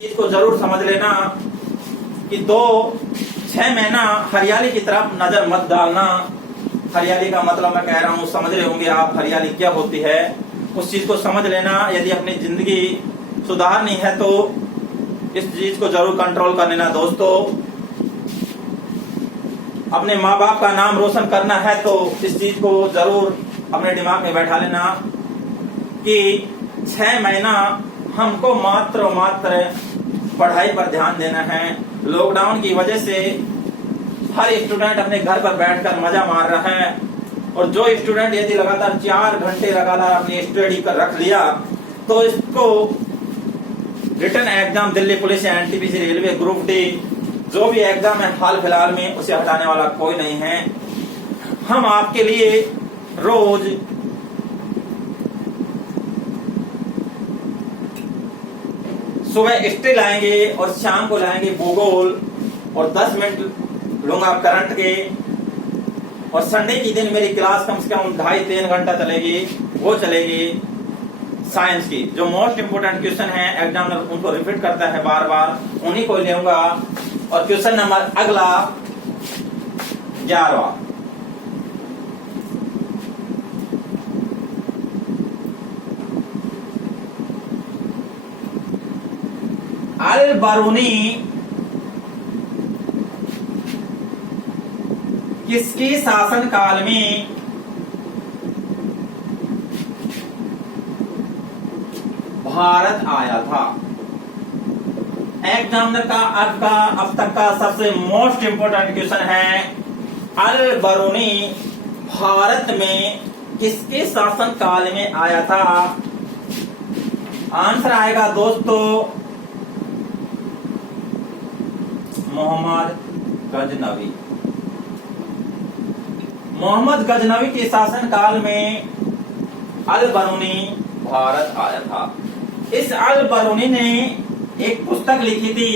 चीज को जरूर समझ लेना कि 6 महीना हरियाली की तरफ नजर मत डालना। हरियाली का मतलब मैं कह रहा हूँ, समझ रहे होंगे आप हरियाली क्या होती है, उस चीज को समझ लेना। यदि अपनी जिंदगी सुधारनी है तो इस चीज को जरूर कंट्रोल कर लेना दोस्तों। अपने माँ बाप का नाम रोशन करना है तो इस चीज को जरूर अपने दिमाग में बैठा लेना कि 6 महीना हमको मात्र पढ़ाई पर ध्यान देना है। लॉकडाउन की वजह से हर स्टूडेंट अपने घर पर बैठकर मजा मार रहा है, और जो स्टूडेंट यदि लगातार 4 घंटे लगातार अपनी स्टडी कर रख लिया तो इसको रिटन एग्जाम दिल्ली पुलिस या एनटीपीसी रेलवे ग्रुप डी जो भी एग्जाम है हाल फिलहाल में, उसे हटाने वाला कोई नहीं है। हम आपके लिए रोज सुबह हिस्ट्री लाएंगे और शाम को लाएंगे भूगोल, और 10 मिनट लूंगा करंट के। और संडे की दिन मेरी क्लास कम से कम 2.5-3 घंटा चलेगी, वो चलेगी साइंस की। जो मोस्ट इंपोर्टेंट क्वेश्चन है एग्जामिनर उनको रिपीट करता है बार बार, उन्हीं को लेऊंगा। और क्वेश्चन नंबर अगला 11वां, अल बरूनी किसके शासन काल में भारत आया था? एग्जामिनर का अब तक का सबसे मोस्ट इंपोर्टेंट क्वेश्चन है, अल बरूनी भारत में किसके शासन काल में आया था? आंसर आएगा दोस्तों मोहम्मद गजनवी। मोहम्मद गजनवी के शासन काल में अल बरूनी भारत आया था। इस अल बरूनी ने एक पुस्तक लिखी थी,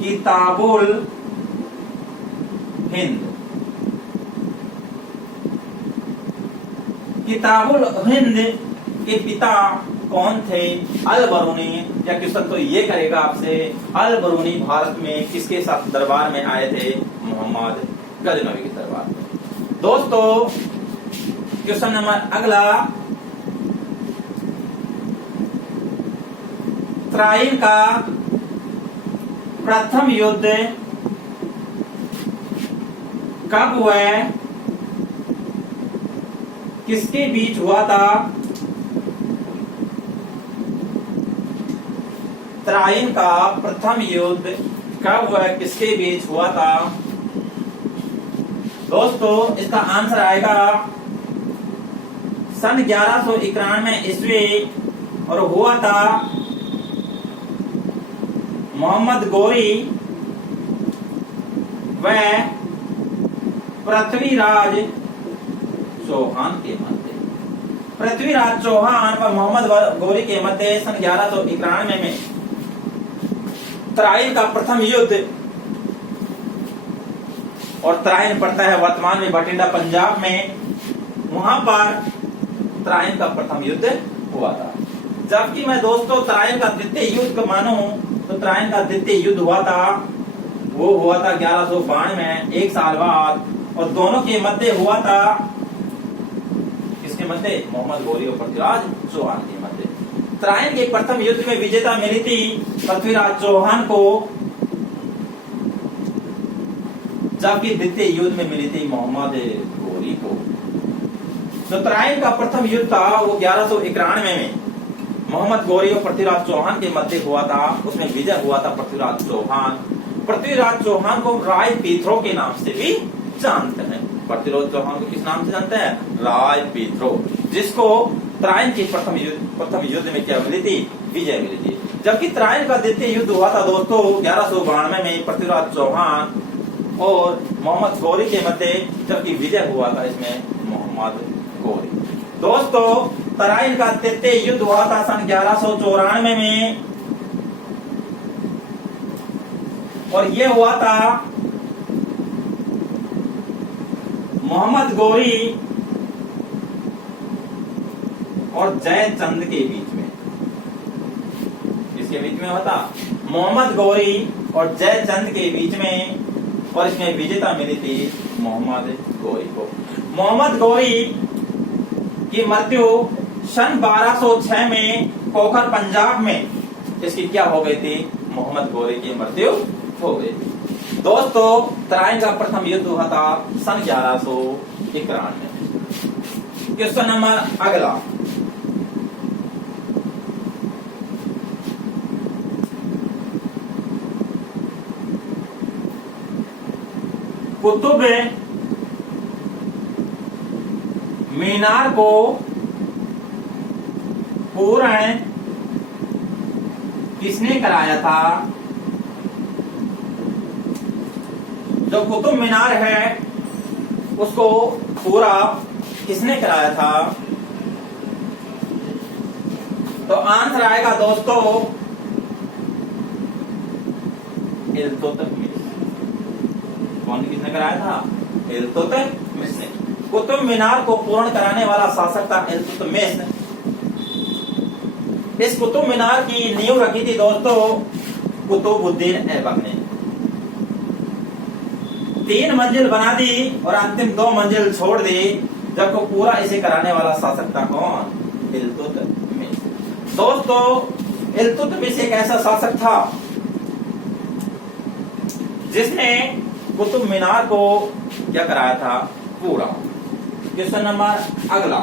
किताबुल हिंद। किताबुल हिंद के पिता कौन थे? अल बरूनी। या क्वेश्चन तो ये करेगा आपसे, अल बरूनी भारत में किसके साथ दरबार में आए थे? मोहम्मद गजनवी के दरबार में। दोस्तों क्वेश्चन नंबर अगला, तराइन का प्रथम युद्ध कब हुआ? किसके बीच हुआ था? तराइन का प्रथम युद्ध कब हुआ, किसके बीच हुआ था? दोस्तों इसका आंसर आएगा सन 1191 ईस्वी, और हुआ था मोहम्मद गौरी व पृथ्वीराज चौहान के मध्य। पृथ्वीराज चौहान व मोहम्मद गौरी के मध्य सन 1191 में तराइन का प्रथम युद्ध, और तराइन पड़ता है वर्तमान में बठिंडा पंजाब में, वहां पर तराइन का प्रथम युद्ध हुआ था। जबकि मैं दोस्तों तराइन का द्वितीय युद्ध को मानूं तो तराइन का द्वितीय युद्ध हुआ था, वो हुआ था 1192 में, 1 साल बाद, और दोनों के मध्य हुआ था, किसके मध्य? मोहम्मद गौरी और पृथ्वीराज चौहान के मध्य। तराइन के प्रथम युद्ध में विजेता मिली थी पृथ्वीराज चौहान को, जबकि द्वितीय युद्ध में मिली थी मोहम्मद गौरी को। जो तराइन का प्रथम युद्ध था वो 1191 में मोहम्मद गौरी और पृथ्वीराज चौहान के मध्य हुआ था। उसमें विजय हुआ था पृथ्वीराज चौहान। पृथ्वीराज चौहान को राय पीथरो के नाम से भी जानते हैं। पृथ्वीराज चौहान को किस नाम से जानते हैं? राय पीथरो, जिसको तराइन के प्रथम युद्ध में क्या मिली थी? विजय मिली थी। जबकि तराइन का द्वितीय युद्ध हुआ था दोस्तों 1192 में पृथ्वीराज चौहान और मोहम्मद गौरी के मध्य, जबकि विजय हुआ था इसमें मोहम्मद गौरी। दोस्तों तराइन का तृतीय युद्ध हुआ था सन 1194 में, और यह हुआ था मोहम्मद गौरी और जयचंद के बीच में। किसके बीच में होता? मोहम्मद गौरी और जयचंद के बीच में, और इसमें विजेता मिली थी मोहम्मद गौरी को। मोहम्मद गौरी की मृत्यु सन 1206 में कोखर पंजाब में इसकी क्या हो गई थी? मोहम्मद गौरी की मृत्यु हो गई थी। दोस्तों, तराइन का प्रथम युद्ध हुआ था सन 1191 में। क्वेश्चन नंबर अगला, कुतुब मीनार को पूर्ण किसने कराया था? जो कुतुब मीनार है उसको पूरा किसने कराया था? तो आंसर आएगा दोस्तों इल्तुतमिश। कौन किसने कराया था? इल्तुतमिश ने। कुतुब मीनार को पूर्ण कराने वाला शासक था इल्तुतमिश। इस कुतुब मीनार की नींव रखी थी दोस्तों कुतुबुद्दीन ऐबक ने। 3 मंजिल बना दी और अंतिम 2 मंजिल छोड़ दी, जबकि पूरा इसे कराने वाला शासक था कौन? इल्तुतमिश। दोस्तों, इल्तुतमिश एक ऐसा शासक था जिसने कुतुब मीनार को क्या कराया था? पूरा। क्वेश्चन नंबर अगला,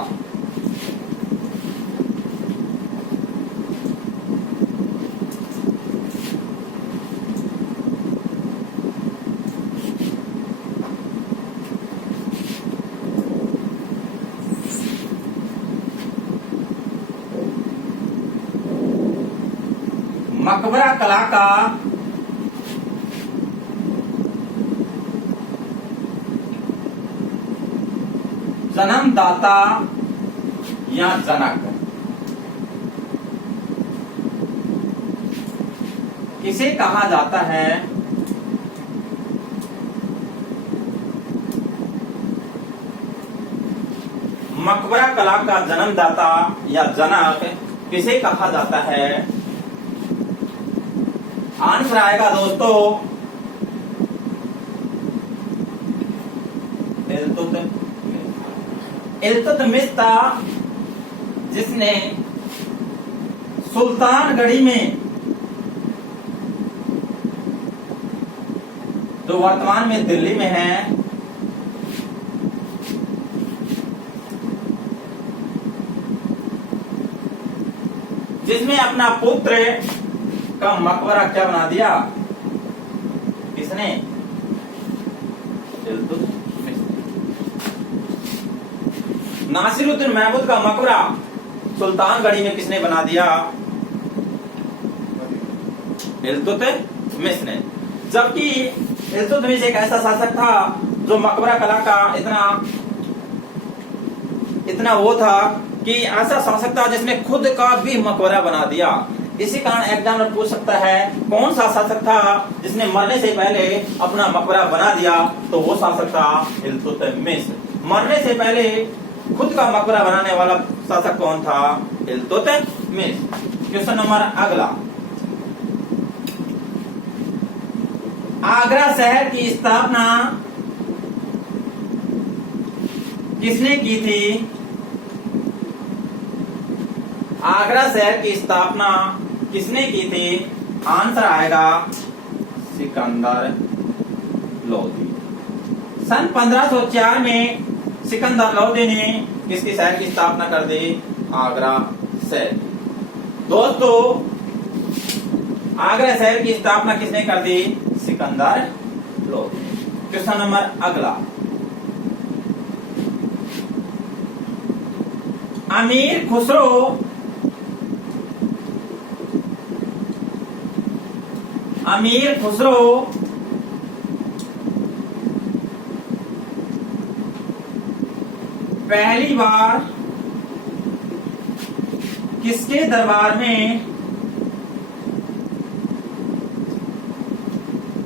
मकबरा कला का जन्मदाता या जनक किसे कहा जाता है? मकबरा कला का जन्मदाता या जनक किसे कहा जाता है? आंसर आएगा दोस्तों इल्तुतमिश था, जिसने सुल्तानगढ़ी में, जो वर्तमान में दिल्ली में है, जिसमें अपना पुत्र का मकबरा क्या बना दिया? किसने? नासिरुद्दीन महमूद का मकबरा सुल्तानगढ़ी में किसने बना दिया? इल्तुतमिश ने। जबकि इल्तुतमिश एक ऐसा शासक था जो मकबरा कला का इतना वो था कि ऐसा शासक था जिसने खुद का भी मकबरा बना दिया। इसी कारण एग्जामिनर पूछ सकता है कौन सा शासक था जिसने मरने से पहले अपना मकबरा बना दिया? तो वो शासक था इल्तुतमिश। मरने से पहले खुद का मकबरा बनाने वाला शासक कौन था? इल्तुतमिश। क्वेश्चन नंबर अगला, आगरा शहर की स्थापना किसने की थी? आगरा शहर की स्थापना किसने की थी? आंसर आएगा सिकंदर लोदी। सन 1504 में सिकंदर लोदी ने किसके शहर की स्थापना कर दी? आगरा शहर। दोस्तों, आगरा शहर की स्थापना किसने कर दी? सिकंदर लोदी। क्वेश्चन नंबर अगला, अमीर खुसरो पहली बार किसके दरबार में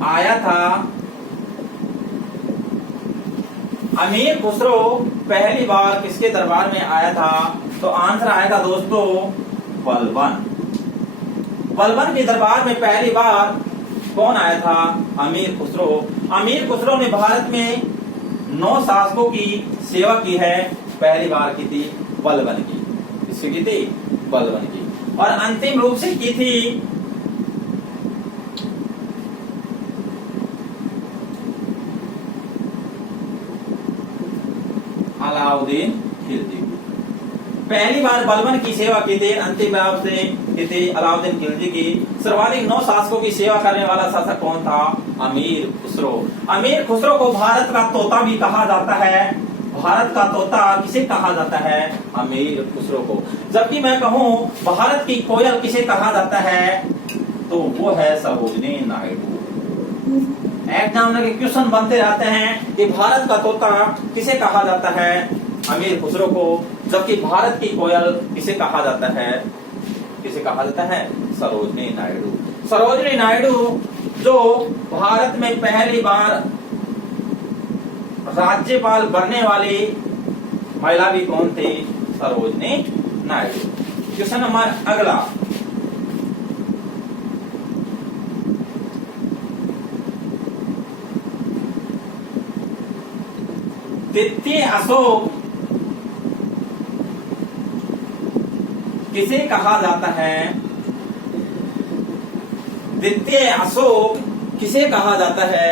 आया था? अमीर खुसरो पहली बार किसके दरबार में आया था? तो आंसर आएगा दोस्तों बलबन। बलबन के दरबार में पहली बार कौन आया था? अमीर खुसरो। अमीर खुसरो ने भारत में 9 शासकों की सेवा की है। पहली बार की थी बलबन की। किसकी की थी? बलबन की। और अंतिम रूप से की थी अलाउद्दीन खिलजी। पहली बार बलबन की सेवा की थी, अंतिम रूप से की थी अलाउद्दीन खिलजी की। सर्वाधिक 9 शासकों की सेवा करने वाला शासक कौन था? अमीर खुसरो। अमीर खुसरो को भारत का तोता भी कहा जाता है। भारत का तोता किसे कहा जाता है? अमीर खुसरो को। जबकि मैं कहूं भारत की कोयल किसे कहा जाता है, तो वो है सरोजिनी नायडू। एग्जामिनर के क्वेश्चन बनते रहते हैं कि भारत का तोता किसे कहा जाता है? अमीर खुसरो को। जबकि भारत की कोयल किसे कहा जाता है? किसे कहा जाता है? सरोजिनी नायडू। सरोजिनी नायडू जो भारत में पहली बार राज्यपाल बनने वाली महिला भी कौन थी? सरोजिनी नायडू। क्वेश्चन नंबर अगला, द्वितीय अशोक किसे कहा जाता है? द्वितीय अशोक किसे कहा जाता है?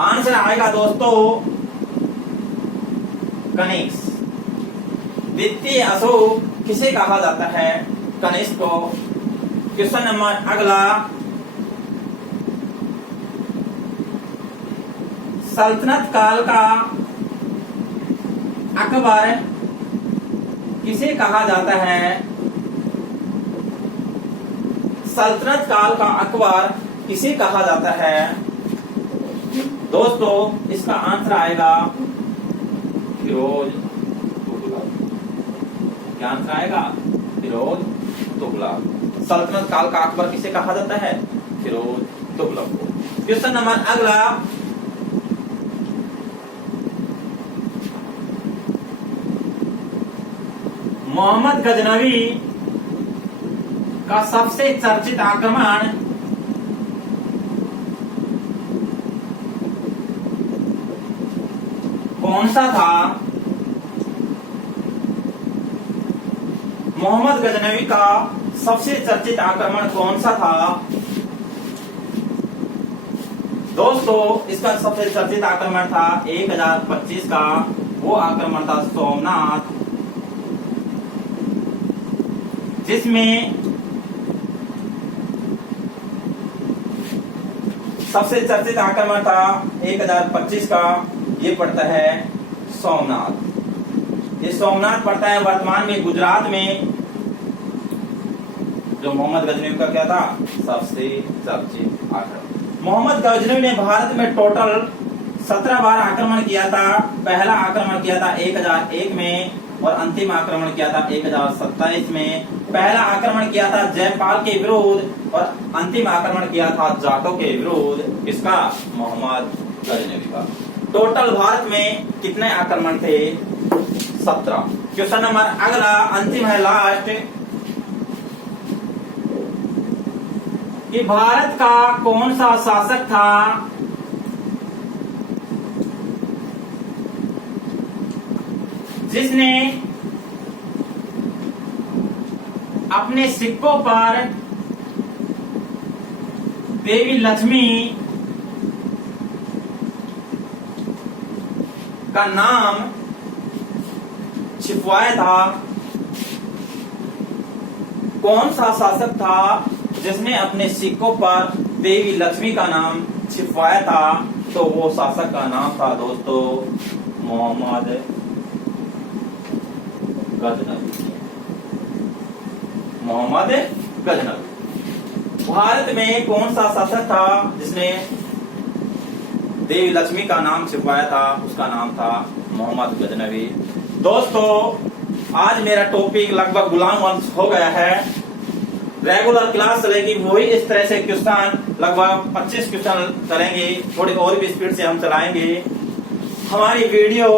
आंसर आएगा दोस्तों कनिष्क। द्वितीय अशोक किसे कहा जाता है? कनिष्क को। क्वेश्चन नंबर अगला, सल्तनत काल का अकबर किसे कहा जाता है? सल्तनत काल का अकबर किसे कहा जाता है? दोस्तों इसका आंसर आएगा फिरोज तुगलक। क्या आंसर आएगा? फिरोज तुगलक। सल्तनत काल का अकबर किसे कहा जाता है? फिरोज तुगलक को। क्वेश्चन नंबर अगला, मोहम्मद गजनवी का सबसे चर्चित आक्रमण कौन सा था? मोहम्मद गजनवी का सबसे चर्चित आक्रमण कौन सा था? दोस्तों इसका सबसे चर्चित आक्रमण था 1025 का। वो आक्रमण था सोमनाथ, जिसमें सबसे चर्चित आक्रमण था 1025 का। ये पड़ता है सोमनाथ। ये सोमनाथ पड़ता है वर्तमान में गुजरात में। जो मोहम्मद गजनवी का क्या था? सबसे चर्चित आक्रमण। मोहम्मद गजनवी ने भारत में टोटल 17 बार आक्रमण किया था। पहला आक्रमण किया था 1001 में और अंतिम आक्रमण किया था 1027 में। पहला आक्रमण किया था जयपाल के विरुद्ध और अंतिम आक्रमण किया था जाटों के विरुद्ध। किसका? मोहम्मद गजनवी का। टोटल भारत में कितने आक्रमण थे? 17। क्वेश्चन नंबर अगला, अंतिम है लास्ट, कि भारत का कौन सा शासक था जिसने अपने सिक्कों पर देवी लक्ष्मी का नाम छिपवाया था? कौन सा शासक था जिसने अपने सिक्कों पर देवी लक्ष्मी का नाम छिपवाया था? तो वो शासक का नाम था दोस्तों मोहम्मद गजनवी। मोहम्मद गजनवी। भारत में कौन सा शासक था जिसने देवी लक्ष्मी का नाम छिपवाया था? उसका नाम था मोहम्मद गजनवी। दोस्तों आज मेरा टॉपिक लगभग गुलाम वंश हो गया है। रेगुलर क्लास चलेगी, वही इस तरह से क्वेश्चन लगभग 25 क्वेश्चन चलेंगे। थोड़ी और भी स्पीड से हम चलाएंगे। हमारी वीडियो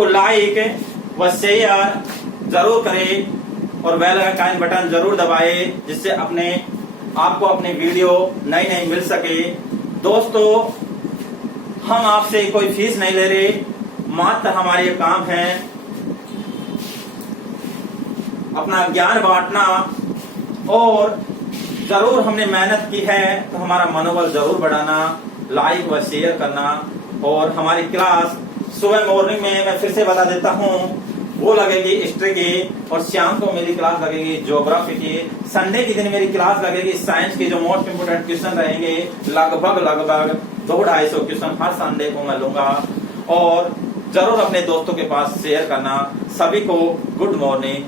को लाइक व शेयर जरूर करें और बेल आइकन बटन जरूर दबाए, जिससे आपको अपने वीडियो नई मिल सके। दोस्तों, हम आपसे कोई फीस नहीं ले रहे, मात्र हमारे ये काम है अपना ज्ञान बांटना, और जरूर हमने मेहनत की है तो हमारा मनोबल जरूर बढ़ाना, लाइक व शेयर करना। और हमारी क्लास सुबह मॉर्निंग में मैं फिर से बता देता हूँ, वो लगेगी हिस्ट्री की, और शाम को मेरी क्लास लगेगी ज्योग्राफी की। संडे के दिन मेरी क्लास लगेगी साइंस की, जो मोस्ट इम्पोर्टेंट क्वेश्चन रहेंगे, लगभग 200-250 क्वेश्चन हर संडे को मैं लूंगा। और जरूर अपने दोस्तों के पास शेयर करना। सभी को गुड मॉर्निंग।